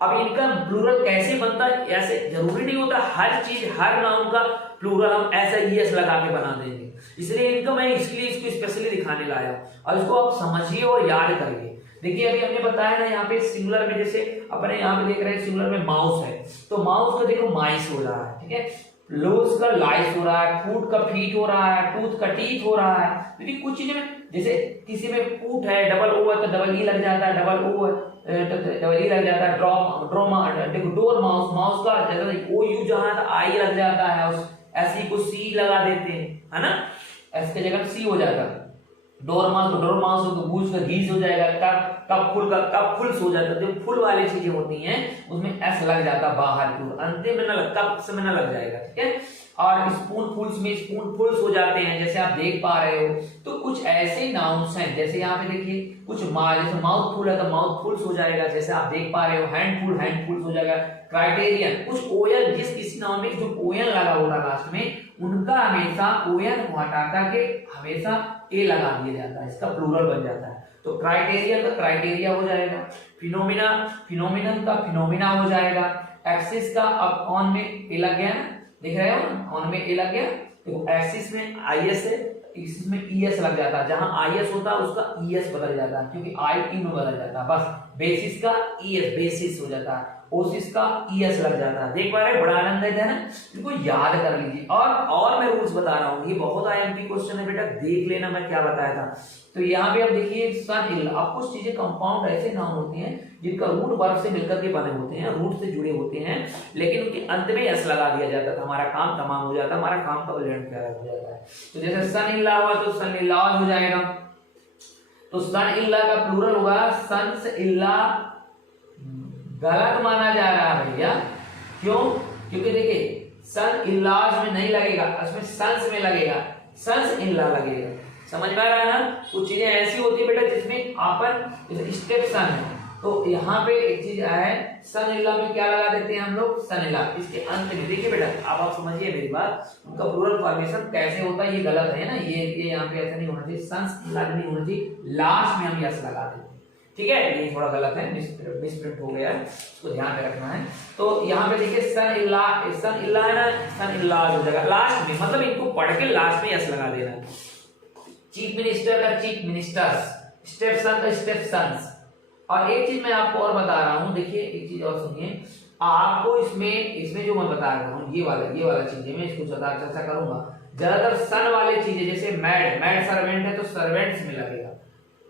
अब इनका प्लूरल कैसे बनता है, ऐसे जरूरी नहीं होता हर चीज, हर नाउन का प्लूरल हम ऐसा यस लगा के बना देंगे, इसलिए इनको मैं इसलिए इसको स्पेशली दिखाने लाया हूं, और इसको आप समझिए और याद करिए। देखिए अभी हमने बताया ना, यहाँ पे सिंगुलर में, जैसे अपने यहाँ पे देख रहे हैं सिंगुलर में माउस है, तो माउस का देखो माइस हो रहा है, ठीक है, लोज का लाइस हो रहा है, फूट का फीट हो रहा है, टूथ का टीथ हो रहा है। देखिए कुछ चीजें में, जैसे किसी में फूट है, डबल ओ है तो डबल ई लग जाता है, डबल ओ है तो डबल ई लग जाता है, ड्रोमा, देखो डोर माउस, माउस का जैसे ओ यू जहां था आई लग जाता है, उस ऐसी को सी लगा देते हैं, है ना, एस के जगह सी हो जाता है। डोरमास तो डोरमास हो, तो गूज का गीज हो जाएगा, कप फुल का कप फुल्स हो जाता है। जो फुल वाली चीजें होती हैं उसमें एस लग जाता बाहर की ओर, अंतिम में ना लग, कप से में ना लग जाएगा, ठीक है। और स्पून फुल्स में स्पून फुल्स हो जाते हैं, जैसे आप देख पा रहे हो। तो कुछ ऐसे नाउन्स हैं, जैसे यहाँ पे देखिए कुछ जैसे माउथ फुल है तो माउथ फुल्स हो जाएगा, जैसे आप देख पा रहे हो। हैंड फुल्स हो जाएगा। क्राइटेरियन, कुछ ओएन, जिस किसी नाउन में जो ओएन लगा होता है लास्ट में, उनका हमेशा ओएन को हटा करके हमेशा ए लगा दिया जाता है, इसका प्लूरल बन जाता है। तो क्राइटेरिया का क्राइटेरिया हो जाएगा। फिनोमिना, फिनोमिनन का फिनोमिना हो जाएगा। एक्सिस का, अब ऑन में ए लग गया ना, देख रहे हो ना, ऑन में ए लग गया, तो एक्सिस में आईएस है, इसमें ईएस लग जाता है। जहां आईएस होता है उसका ईएस बदल जाता है, क्योंकि आई ई में बदल जाता है। बस बेसिस का ईएस बेसिस हो जाता है, ओसिस का ईएस लग जाता है। देख पा रहे, बड़ा आनंद है ना, इनको याद कर लीजिए। और मैं रूल्स बता रहा हूँ, ये बहुत आईएमपी क्वेश्चन है बेटा, देख लेना मैं क्या बताया था। तो यहाँ पे अब देखिए सन इल, अब कुछ चीजें कंपाउंड ऐसे नाउन होते हैं जिनका रूट वर्ब से मिलकर के बने होते हैं, रूट से जुड़े होते हैं, लेकिन उनके अंत में एस लगा दिया जाता था, हमारा काम तमाम हो जाता है, हमारा काम का उल्लेख हो जाता है। तो जैसे सन इल्ला हुआ तो सन इल्ला हो जाएगा। तो सन इल्ला का प्लूरल होगा सन्स इल्ला। गलत माना जा रहा है भैया, क्यों? क्योंकि देखिए सन इल्लाज में नहीं लगेगा, इसमें सन्स में लगेगा, सन्स इल्ला लगेगा। समझ में आ रहा है ना? कुछ चीजें ऐसी होती है बेटा जिसमें आपन जैसे स्टेप सन है, तो यहाँ पे एक चीज है, सन इल्ला में क्या लगा देते हैं हम लोग, सन इल्ला। इसके अंत में देखिए बेटा, अब आप समझिए मेरी बात, उनका प्लूरल फॉर्मेशन कैसे होता है, ये गलत है ना, ये यहाँ पे ऐसा नहीं होना चाहिए, सन्स इल्ला नहीं होना चाहिए, लास्ट में हम यस लगा देते हैं, ठीक है। ये थोड़ा गलत है, मिसप्रिंट हो गया है, उसको ध्यान में रखना है। तो यहाँ पे देखिए सन इल्ला है ना, सन इल्ला हो जाएगा लास्ट में, मतलब इनको पढ़ के लास्ट में यस लगा देना। चीफ मिनिस्टर का चीफ मिनिस्टर्स, स्टेप सन का स्टेप सन्स। और एक चीज मैं आपको और बता रहा हूँ, देखिए एक चीज और सुनिए, आपको इसमें जो मैं बता रहा हूँ, ये वाला चीजें मैं इसको ज्यादा चर्चा करूंगा। ज्यादातर सन वाले चीजें, जैसे मैड सर्वेंट है तो सर्वेंट्स में लगेगा,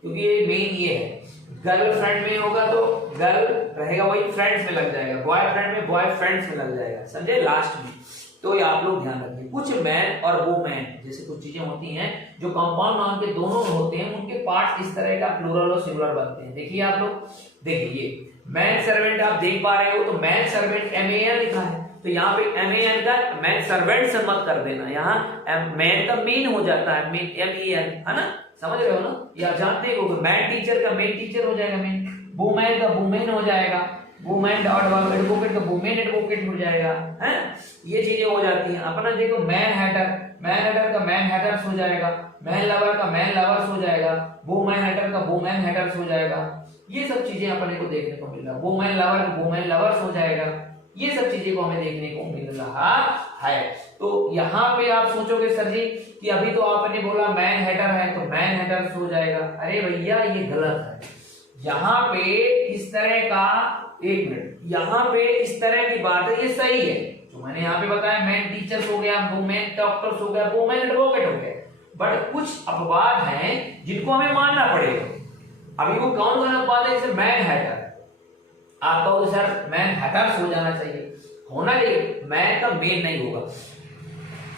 क्योंकि ये मेन ये है। गर्लफ्रेंड में होगा तो गर्ल रहेगा, वही फ्रेंड्स में लग जाएगा, बॉयफ्रेंड में बॉयफ्रेंड्स में लग जाएगा, समझे, लास्ट में। तो ये आप लोग ध्यान रखिए। कुछ मैन और वो मैन जैसे कुछ चीजें होती हैं जो कंपाउंड नाउन के दोनों होते हैं, उनके पार्ट इस तरह का प्लूरल और सिंगुलर बनते हैं। देखिए आप लोग, देखिए मैन सर्वेंट आप देख पा रहे हो, तो मैन सर्वेंट MAN लिखा है, तो यहाँ पे MAN का मैन सर्वेंट से मत कर देना, यहाँ मैन का मेन हो जाता है, मेन MEN, है ना, समझ रहे हो ना, या जानते हो मैन टीचर का मेन टीचर हो जाएगा, मेन वुमेन का वुमेन हो जाएगा, वुमेन डॉट एडवोकेट का वुमेन एडवोकेट हो जाएगा, है, ये चीजें हो जाती हैं। अपना देखो मैन हेटर का मैन हेटर्स हो जाएगा, मैन लवर का मैन लवर्स हो जाएगा, वुमेन हेटर का वुमेन हेटर्स हो जाएगा। ये सब चीजें अपने को देखने को मिल रहा है, वुमेन लवर का वुमेन लवर्स हो जाएगा, ये सब चीजें को हमें देखने को मिल रहा है। तो यहाँ पे आप सोचोगे सर जी कि अभी तो आपने बोला मैन हेटर है तो मैन हेटर्स हो जाएगा, अरे भैया ये गलत है। यहाँ पे इस तरह का, एक मिनट, यहाँ पे इस तरह की बात है, ये सही है जो मैंने यहाँ पे बताया, मैन टीचर्स हो गया, वुमेन डॉक्टर्स हो गया, वुमेन एडवोकेट हो गया, बट कुछ अपवाद हैं जिनको हमें मानना पड़ेगा। अभी वो कौन सा अपवाद है, जैसे मैन हेटर, आप कहोगे सर मैन हेटर्स हो जाना चाहिए, होना चाहिए, मैन का मेन नहीं होगा।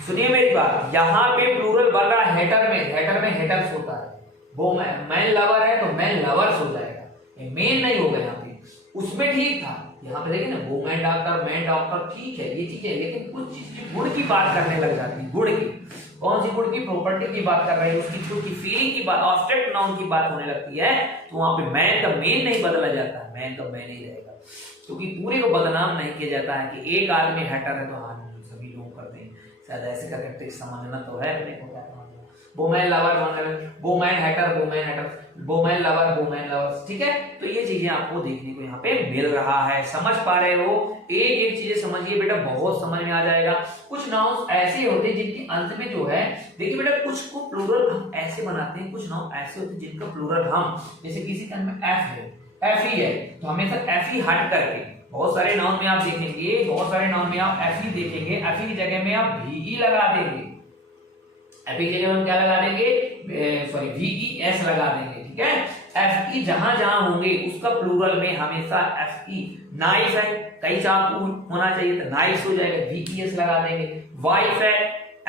सुनिए मेरी बात, यहाँ पे प्लूरल बन रहा है हेटर में हेटर्स होता है, वो मैन लवर है तो मैन लवर्स हो जाएगा, ये मेन नहीं होगा यहाँ पे। उसमें ठीक था, यहाँ पे देखिए ना वुमेन डॉक्टर मैन डॉक्टर, ठीक है ये चीज है, लेकिन कुछ चीज गुण की बात करने लग जाती है, गुण की, कौन सी गुण की, प्रॉपर्टी की बात कर रहे हैं, उसकी खुद की फीलिंग की बात, ऑब्जेक्ट नाउन की बात होने लगती है, तो वहां पे मैन का मेन नहीं बदला जाता है, मैन का मैन ही रहेगा, क्योंकि पूरे को बदनाम नहीं किया जाता है कि एक आदमी हेटर है तो हाँ सभी लोग करते हैं, शायद ऐसे करके समझना तो है अपने को, women lover women hater women lover women lovers, ठीक है। तो ये चीजें आपको देखने को यहाँ पे मिल रहा है, समझ पा रहे हो, एक चीजें समझिए बेटा, बहुत समझ में आ जाएगा। कुछ नाउन्स ऐसे होते हैं जिनके अंत में जो है, देखिए बेटा, कुछ को प्लूरल हम ऐसे बनाते हैं, कुछ नाउन ऐसे होते हैं जिनका प्लूरल हम, जैसे किसी का में एफ है, एफ ही है, तो हमेशा एफ ही हट करके, बहुत सारे नाउन में आप देखेंगे, बहुत सारे नाउन में आप एफ ही देखेंगे, एफ ही की जगह में आप VE लगा देंगे, एफ की जगह हम क्या लगा देंगे, सॉरी VES लगा देंगे, ठीक है। एफ ई जहां जहां होंगे उसका प्लूरल में हमेशा एफ ई। नाइफ है, कई चाकू होना चाहिए तो नाइफ हो जाएगा, VES लगा देंगे। वाइफ है,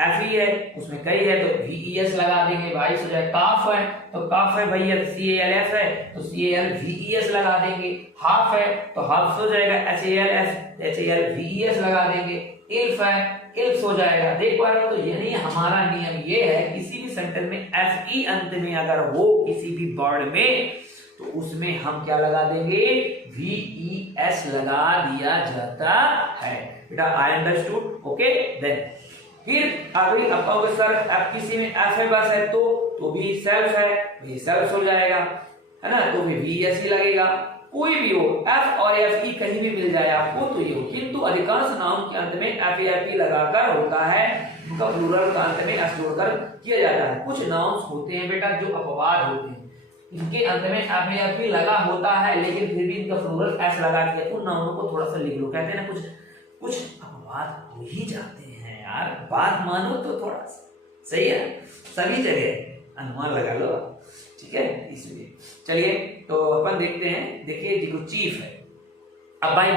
एफ ई है, उसमें कई है तो VES लगा देंगे, वाइफ हो जाएगा। काफ है तो काफ है भैया, CALF है तो CALVES लगा देंगे। हाफ है तो हाफ हो जाएगा, HALVES लगा देंगे। इल्फ है, इल्फ हो जाएगा। देख पा रहे हो? तो यानी हमारा नियम ये है, किसी भी सेंटेंस में FE अंत में अगर हो किसी भी वर्ड में तो उसमें हम क्या लगा देंगे, VES लगा दिया जाता है। बेटा आई अंडरस्टूड, ओके। देन फिर आगे आप कहोगे सर आप किसी में एफ है बस है तो भी सेल्फ है, भी सेल्फ हो जाएगा, है ना, तो भी VES ही लगेगा। कोई भी हो एफ और एफ ई कहीं भी मिल जाए आपको तो ये हो, किंतु अधिकांश नाउन के अंत में एफ ई लगाकर होता है, उनका प्लूरल का अंत में एस जोड़कर किया जाता है। कुछ नाउन्स होते हैं बेटा जो अपवाद होते हैं, इनके अंत में एफ ई लगा होता है लेकिन फिर भी इनका प्लूरल एस लगा दिया, उन नाउनों को थोड़ा सा लिख लो। कहते हैं ना कुछ अपवाद हो ही जाते हैं यार, बात मानो तो थोड़ा सा सही है, सभी जगह अनुमान लगा लो, ठीक है। इसलिए चलिए तो अपन देखते हैं। देखिए जो चीफ है, अब भाई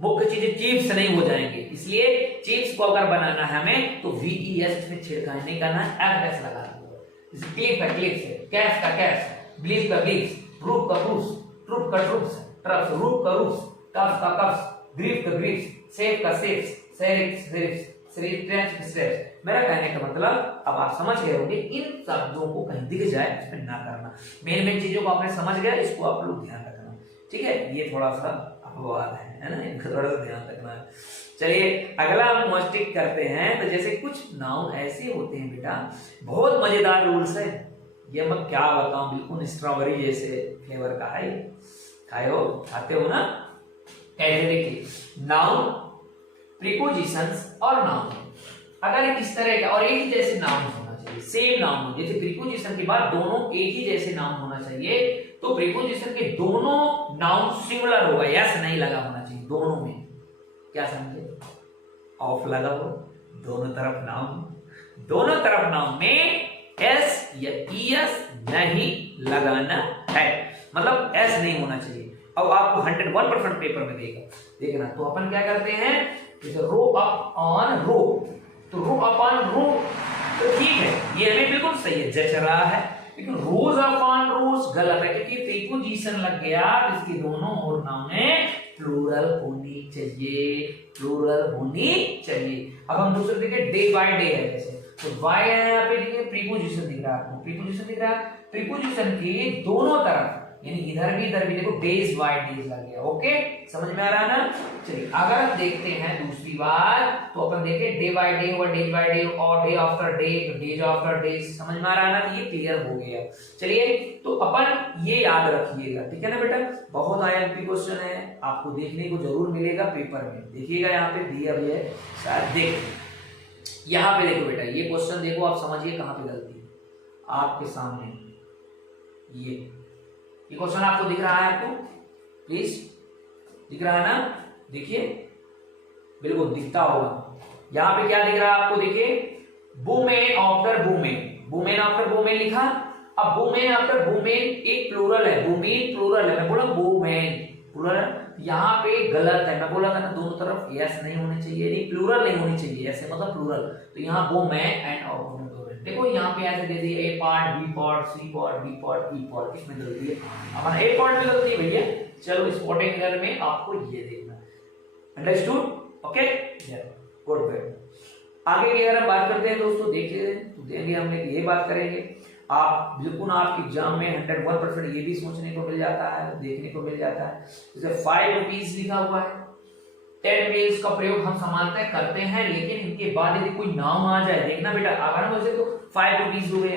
मुख्य चीजें चीफ से नहीं हो जाएंगे, इसलिए चीफ्स को अगर बनाना है हमें तो VES इसमें छेड़खानी नहीं करना है, FS लगा दो। जैसे क्लिप का क्लिप्स है, कैफ का कैफ, ब्लीफ का ब्लीफ्स, प्रूफ का प्रूफ्स, ट्रुप का ट्रुप्स, ट्रप्स, रूफ का रूफ्स, कफ का कफ्स, ग्रीफ का ग्रीफ्स, सेफ का सेफ्स, सेरिक्स सेरिक्स, मेरा कहने का मतलब अब आप समझ गए होंगे। इन शब्दों को कहीं दिख जाए इसमें ना करना, मेन चीजों को आपने समझ गया, इसको आप लोग ध्यान रखना, ठीक है। ये थोड़ा सा अपवाद है ना, इनका थोड़ा सा ध्यान रखना है। चलिए अगला हम मस्टिक करते हैं। तो जैसे कुछ नाउन ऐसे होते हैं बेटा, बहुत मजेदार रूल्स है, ये मैं क्या बताऊं, बिल्कुल स्ट्रॉबेरी जैसे फ्लेवर का है, खाते हो ना। कैसे देखिए, नाउन, प्रीपोजिशंस और नाउन, अगर इस तरह का और एक ही जैसे नाउन होना चाहिए, सेम नाउन हो, जैसे प्रीपोजिशन के बाद दोनों एक ही जैसे नाउन होना चाहिए, तो प्रीपोजिशन के दोनों नाउन सिंगुलर होगा, यस नहीं लगा होना चाहिए दोनों में, क्या समझे, ऑफ लगा हो, दोनों तरफ नाउन में एस या ES नहीं लगाना है, मतलब एस नहीं होना चाहिए। अब आपको 101% पेपर में देखना, तो अपन क्या करते हैं, रो अप ऑन रो, तो रो अप ऑन रो तो ठीक है, ये हमें बिल्कुल सही है, जच रहा है, लेकिन रोज अप ऑन रोज गलत है, क्योंकि प्रीपोजिशन लग गया, इसकी दोनों और नाउनें प्लूरल होनी चाहिए। अब हम दूसरे देखें, डे बाय डे है, जैसे तो बाय है, यहाँ पे देखिए प्रीपोजिशन दिख रहा है आपको, प्रीपोजिशन के दोनों तरफ यानी इधर भी देखो डेज बाय डेज लग गया, ओके, समझ में आ रहा है ना। चलिए अगर देखते हैं दूसरी बात, तो अपन देखे डे बाय डे हुआ, डेज बाय डे और day after day, days after days, समझ में आ रहा है ना, तो ये क्लियर हो गया। चलिए तो अपन ये याद रखिएगा, ठीक है ना बेटा, बहुत IMP क्वेश्चन है, आपको देखने को जरूर मिलेगा पेपर में, देखिएगा यहाँ पे दिया भी है शायद, देख यहाँ पे देखो बेटा, ये क्वेश्चन देखो, आप समझिए कहाँ पे गलती है आपके सामने, ये क्वेश्चन आपको दिख रहा है, आपको प्लीज दिख रहा है ना, देखिए बिल्कुल दिखता होगा। यहाँ पे क्या दिख रहा है आपको, देखिए वुमेन आफ्टर वुमेन लिखा। अब वुमेन आफ्टर वुमेन एक प्लूरल है, वुमेन प्लूरल है, मैं बोला वुमेन प्लूरल है, यहाँ पे गलत है, मैं बोला था ना दोनों तरफ यस नहीं होनी चाहिए, नहीं प्लूरल नहीं होनी चाहिए, ऐसे मतलब प्लूरल, तो यहाँ वुमेन एंड और देखो यहाँ पे ऐसे दे दिए, A part, B part, C part, D part, E part, किसमें गलती है, हमारा A पार्ट में गलती है भैया। चलो स्पॉटिंग एरर में आपको ये देखना, अंडरस्टूड, ओके, गुड वेरी। आगे की अगर हम बात करते हैं दोस्तों, देखेंगे हमने ये बात करेंगे, आप बिल्कुल आपके एग्जाम में 101% ये भी सोचने को मिल जाता है, देखने को मिल जाता है। जैसे 5 रुपीज लिखा हुआ है, 10 मेल्स का प्रयोग हम सामान्यतः करते हैं, लेकिन इनके बाद यदि कोई नाम आ जाए, देखना बेटा, अगर हम वैसे तो 5 रुपीज हो गए,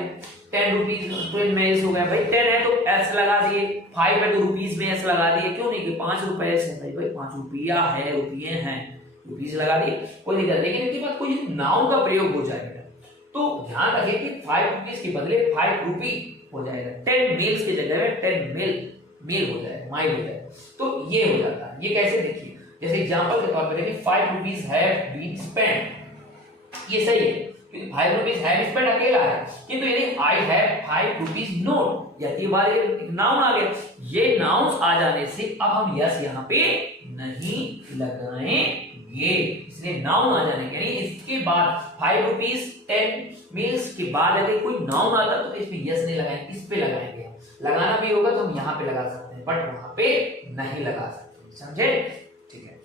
10 रुपीज 12 मेल्स हो गए, भाई 10 है तो एस लगा दिए, 5 है तो रुपीज में एस लगा दिए, क्यों नहीं, कि 5 रुपए से भाई 5 रुपया है, रुपये हैं, रुपीज लगा दिए, कोई नहीं करता। लेकिन इनके बाद कोई नाउन का प्रयोग हो जाएगा तो ध्यान रखिए कि 5 रुपीज के बदले 5 रुपी हो जाएगा, 10 मील्स के जगह में 10 मील हो जाएगा, माइल हो जाएगा, तो ये हो जाता है। ये कैसे देखिए, जैसे एग्जांपल के तौर पर देखिए 5 रुपीज हैव बीन स्पेंट, ये सही है, क्योंकि 5 रुपीज हैव स्पेंट अकेला है, किंतु यदि आई हैव 5 रुपीज नोट, यदि बार एक नाउन आ गया, ये नाउन्स आ जाने से अब हम यस यहाँ पे नहीं लगाएंगे, इसलिए नाउन आ जाने के लिए इसके बाद 5 रुपीज 10 मील्स के बाद अगर कोई नाउन आता तो इसमें यस नहीं लगाएंगे, इस पे लगाएंगे। लगाना भी होगा तो हम यहाँ पे लगा सकते हैं, बट वहां पे नहीं लगा सकते, समझे? ठीक है।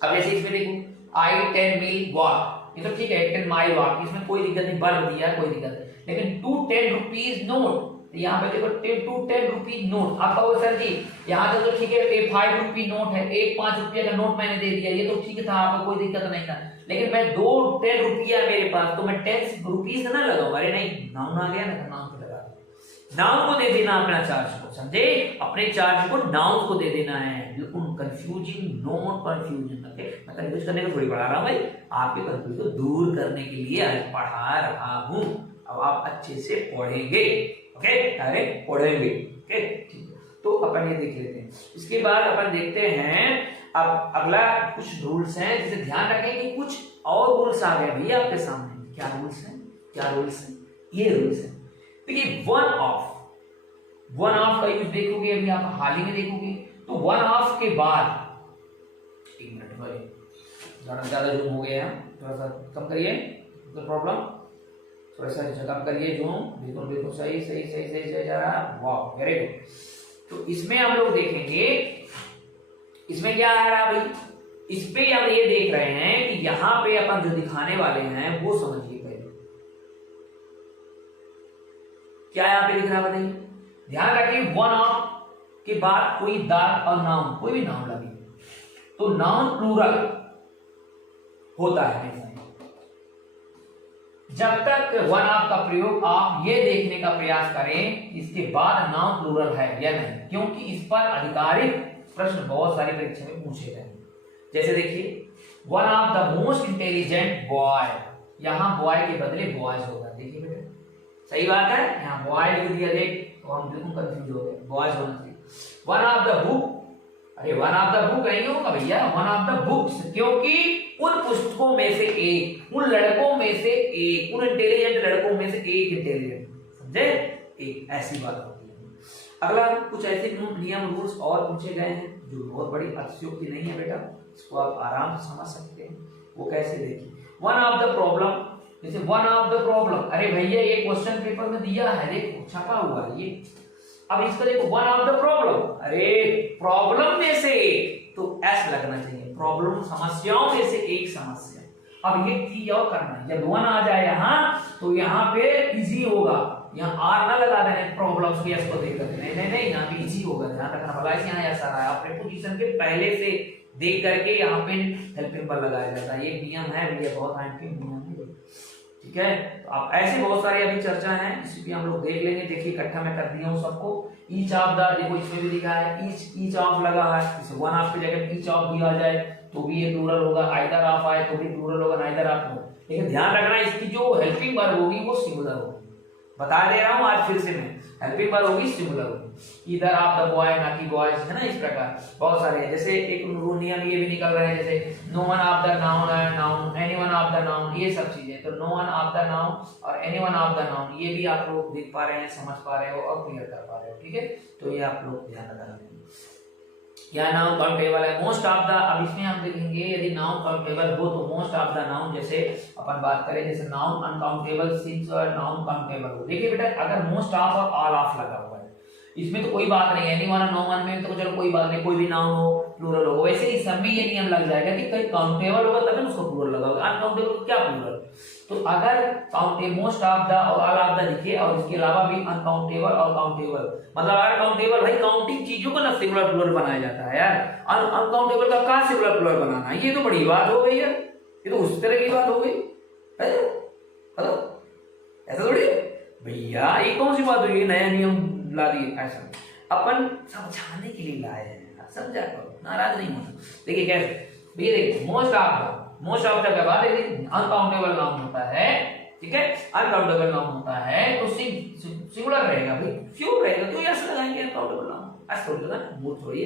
अब ऐसे इसमें देखो आई 10 मील वॉक, ये तो ठीक है 10 माइल वॉक, इसमें कोई दिक्कत नहीं, वर्ब दिया कोई दिक्कत नहीं, लेकिन टू 10 रुपीज नोट, यहाँ पे देखो 10 रुपीज नोट, आप कहोगे सर जी यहाँ तक तो ठीक है, एक 5 रुपी नोट है, एक 5 रुपया का नोट मैंने दे दिया, ये तो ठीक था, आपको कोई दिक्कत नहीं था, लेकिन मैं 2 10 रुपया मेरे पास, तो मैं 10 रुपीज ना लगाऊंगा, अरे नहीं, नाउन आ गया ना, नाउन पे लगा, नाउन को दे देना अपना चार्ज को, समझे? अपने चार्ज को नाउन को दे देना है, बिल्कुल कंफ्यूजिंग, नॉट कंफ्यूजन। मैं कंफ्यूज करने को थोड़ी पढ़ा रहा हूं भाई, आपके कंफ्यूज को दूर करने के लिए आज पढ़ा रहा हूं, अब आप अच्छे से पढ़ेंगे, ओके? अरे पढ़ेंगे, ओके? ठीक है, तो अपन ये देख लेते हैं, इसके बाद अपन देखते हैं अब अगला कुछ रूल्स हैं, जिसे ध्यान रखें कि कुछ और रूल्स आ गए भैया आपके सामने। क्या रूल्स हैं? क्या रूल्स हैं? ये रूल्स हैं, देखिए वन ऑफ का यूज देखोगे, अभी आप हाल ही में देखोगे, तो वन ऑफ के बाद, एक मिनट भाई ज्यादा जूम हो गया है, थोड़ा सा कम करिए, कोई प्रॉब्लम, थोड़ा सा कम करिए जूम, बिल्कुल बिल्कुल सही सही सही सही सही जा रहा है, वाह वेरी गुड। तो इसमें हम लोग देखेंगे, इसमें क्या आ रहा है भाई, इस पे हम ये देख रहे हैं कि यहां पे अपन जो दिखाने वाले हैं वो समझिए पहले, क्या यहाँ पे दिख रहा है बताइए, ध्यान रखिए वन ऑफ के बाद कोई द और नाउन, कोई भी नाउन लगे तो नाउन प्लूरल होता है हमेशा। जब तक वन ऑफ का प्रयोग आप ये देखने का प्रयास करें इसके बाद नाउन प्लूरल है या नहीं, क्योंकि इस पर आधिकारिक प्रश्न बहुत सारी परीक्षा में पूछे गए। जैसे देखिए one of the most intelligent boy, यहां बॉय के बदले बॉयज होगा, देखिए बेटा सही बात है, यहाँ बॉय लिख दिया, देख तो हम बिल्कुल कंफ्यूज हो गए, बॉयज होना चाहिए। वन ऑफ द बुक, अरे वन ऑफ द बुक नहीं होगा भैया, वन ऑफ द बुक्स, क्योंकि उन पुस्तकों में से एक, उन लड़कों में से एक, उन इंटेलिजेंट लड़कों में से एक इंटेलिजेंट, समझे? एक ऐसी बात होती है। अगला कुछ ऐसे नियम रूल्स और पूछे गए हैं जो बहुत बड़ी अतिशयोक्ति नहीं है बेटा, इसको आप आराम से समझ सकते हैं। वो कैसे, देखिए वन ऑफ द प्रॉब्लम, जैसे वन ऑफ द प्रॉब्लम, अरे भैया ये क्वेश्चन पेपर में दिया है, देखो छपा हुआ है ये, अब इसका देखो वन ऑफ द प्रॉब्लम, अरे प्रॉब्लम में से एक, तो एस लगना चाहिए, प्रॉब्लम समस्याओं में से एक समस्या। अब ये चीज और करना है, जब वन आ जाए यहाँ तो यहाँ पे इजी होगा, यहाँ आर ना लगा देने प्रॉब्लम्स के एस को देख करके, नहीं नहीं नहीं, यहाँ पे इजी होगा, ध्यान रखना भला, यहाँ ऐसा रहा है अपने पोजीशन के पहले से देख करके यहाँ पे हेल्पिंग पर लगाया जाता है, ये नियम है भैया, बहुत नियम है, ठीक है? तो आप ऐसे बहुत सारे अभी चर्चा है, इसी भी हम लोग देख लेंगे। देखिए इकट्ठा मैं कर दिया हूँ सबको, ईच ऑफ द, देखो इसमें भी लिखा है ईच ऑफ लगा है, जैसे वन ऑफ की जगह ईच ऑफ भी आ जाए तो भी ये प्लूरल होगा, आइदर ऑफ आए तो भी प्लूरल होगा, नाइदर ऑफ हो, लेकिन ध्यान रखना इसकी जो हेल्पिंग वर्ब होगी वो सिंगुलर होगी, बता दे रहा हूँ आज फिर से मैं, हेल्पिंग वर्ब होगी सिंगुलर होगी, इधर ऑफ द बॉय ना कि बॉयज, है ना, इस प्रकार बहुत सारे हैं। जैसे एक नियम ये भी निकल रहे हैं, जैसे no one of the noun, any one of the noun, ये सब चीजें, तो no one of the noun और any one of the noun, ये भी आप लोग देख पा रहे हैं, समझ पा रहे हो और क्लियर कर पा रहे हो, ठीक है? तो ये आप लोग ध्यान रखना। यहाँ नाउन काउंटेबल है, मोस्ट ऑफ द, अब इसमें हम देखेंगे यदि नाउन काउंटेबल हो तो मोस्ट ऑफ द नाउन, जैसे अपन बात करें जैसे नाउन अनकाउंटेबल सिंस और नाउन काउंटेबल हो, देखिए बेटा अगर मोस्ट ऑफ और ऑल ऑफ लगा हुआ है इसमें तो कोई बात नहीं, एनी वन और नो वन में तो चलो कोई बात नहीं, कोई भी नाउन हो प्लूरल होगा, वैसे ही सब में ये नियम लग जाएगा कि कहीं काउंटेबल होगा तब उसको प्लूरल लगाओगे, अनकाउंटेबल क्या प्लूरल, तो अगर काउंटेबल मोस्ट ऑफ द और ऑल ऑफ द लिखिए और इसके अलावा भी अनकाउंटेबल और काउंटेबल, मतलब अनकाउंटेबल भाई काउंटिंग चीजों को ना सिंगुलर प्लूरल बनाया जाता है यार, अनकाउंटेबल का कहां सिंगुलर प्लूरल बनाना है, ये तो बड़ी बात हो गई यार, ये तो उस तरह की बात हो गई, हेलो ऐसा थोड़ी भैया, ये कौन सी बात हुई, नया नियम ला दिए, ऐसा अपन समझाने के लिए लाए हैं, समझा करो, नाराज नहीं होना। देखिए कैसे भैया, देखिए मोस्ट ऑफ द के बाद अनकाउंटेबल नाउन होता है, ठीक है, अनकाउंटेबल नाउन होता है तो सिंगुलर रहेगा भाई, क्यों रहेगा, क्यों ऐसे लगाएंगे अनकाउंटेबल नाउन, ऐसे थोड़ी लगाना, वो थोड़ी,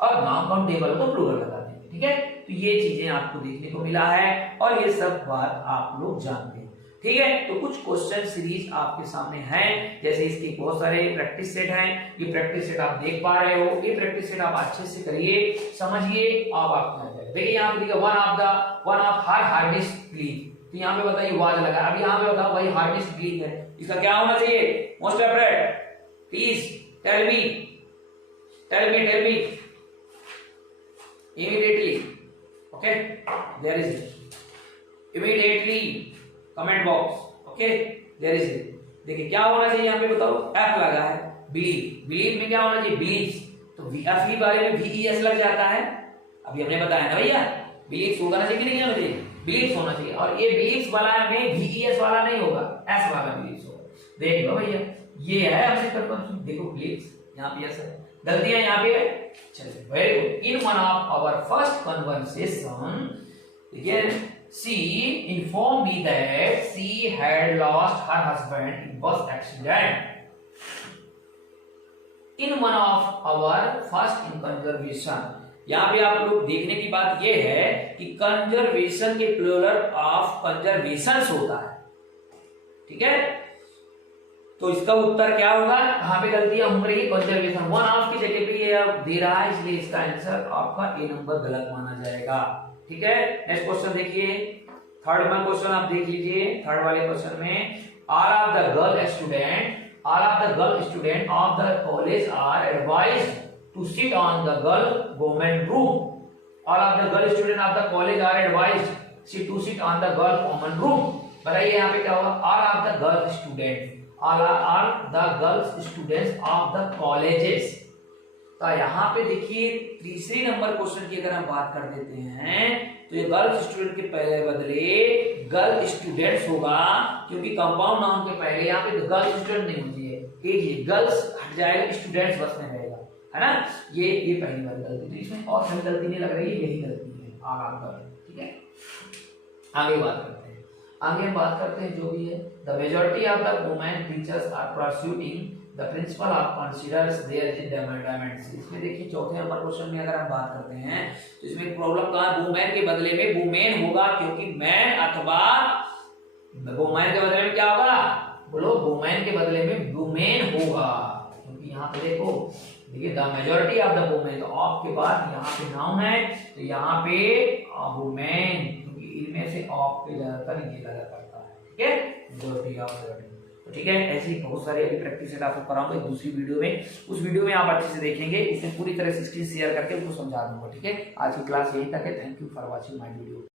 और नॉन काउंटेबल को प्लूरल लगा देंगे, ठीक है? तो ये चीजें आपको देखने को मिला है और ये सब बात आप लोग जानते हैं। ठीक है। तो कुछ क्वेश्चन सीरीज आपके सामने हैं, जैसे इसके बहुत सारे प्रैक्टिस सेट हैं। ये प्रैक्टिस सेट आप देख पा रहे हो, ये प्रैक्टिस सेट आप अच्छे से करिए, समझिए, अब आपको आ जाएगा। देखिए यहाँ पे देखिए one of her hardest belief, तो यहाँ पे बताइए वाज लगा, अब यहाँ पे बताओ भाई हार्डेस्ट बिलीफ है, इसका क्या होना चाहिए? Most appropriate, please tell me immediately, okay, there is it, immediately comment box, okay, there is it। देखिए क्या होना चाहिए यहाँ पे बताओ, एफ लगा है, बिलीव में क्या होना चाहिए? बिलीव्स, तो एफ ही बारे में VES लग जाता है, अभी हमने बताया ना भैया, बिलीव्स होगा ना चाहिए, नहीं होना चाहिए, बिलीव्स होना चाहिए, और ये बिलीव्स वाला में VES वाला नहीं होगा, एस वाला बिलीव्स होगा। देख लो भैया, ये है हमने कंफर्म, देखो बिलीव्स यहाँ पे ऐसा है, गलतियां यहाँ पे है, चलिए very good. In one of our first conversation, देखिए, she informed me that she had lost her husband in bus accident. In one of our first conversation, यहाँ पे आप लोग देखने की बात ये है कि कंजर्वेशन के प्लूरल ऑफ कंजर्वेशंस होता है, ठीक है। तो इसका उत्तर क्या होगा? यहाँ पे गलतियां हो रही है, कंजर्वेशन, वन ऑफ की जगह पे ये दे रहा है, इसलिए इसका आंसर आपका ए नंबर गलत माना जाएगा, ठीक है। नेक्स्ट क्वेश्चन देखिए, थर्ड में क्वेश्चन आप देख लीजिए। थर्ड वाले क्वेश्चन में all of the girl student of the college are advised to sit on the girl women room. All of the girl student of the college are advised to sit on the girl women room. बताइए यहाँ पे क्या होगा? All of the girl student, all the girls students of the colleges. तो यहाँ पे देखिए तीसरे नंबर क्वेश्चन की अगर हम बात कर देते हैं तो ये गर्ल्स स्टूडेंट के पहले बदले गर्ल स्टूडेंट्स होगा, क्योंकि कंपाउंड नाउन के पहले यहाँ पे गर्ल स्टूडेंट नहीं होती है, एक गर्ल्स हट जाएगा, स्टूडेंट्स बस में रहेगा, है ना। ये पहली बार गलती, तो इसमें और कोई गलती नहीं लग रही है, यही गलती है आगे, ठीक है। आगे बात करते हैं, आगे हम बात करते हैं जो भी है, the majority of the women teachers are pursuing the principle of considers their demands. इसमें देखिए चौथे नंबर क्वेश्चन में अगर हम बात करते हैं तो इसमें प्रॉब्लम कहां है? वुमेन के बदले में वुमेन होगा, क्योंकि मैन अथवा वुमेन के बदले में क्या होगा? बोलो, वुमेन के बदले में वुमेन होगा, क्योंकि यहाँ पे देखो, देखिए the majority of the women, तो ऑफ के बाद यहाँ पे नाउन है, तो यहाँ पे वुमेन, क्योंकि इनमें से ऑफ पे ज्यादातर ये लगा करता है, ठीक है, मेजॉरिटी ऑफ द, ठीक है। ऐसी बहुत सारी अभी प्रैक्टिस सेट आपको कराऊंगा एक दूसरी वीडियो में, उस वीडियो में आप अच्छे से देखेंगे, इसमें पूरी तरह से स्क्रीन शेयर करके उनको समझा दूंगा, ठीक है। आज की क्लास यहीं तक है, thank you for watching my video.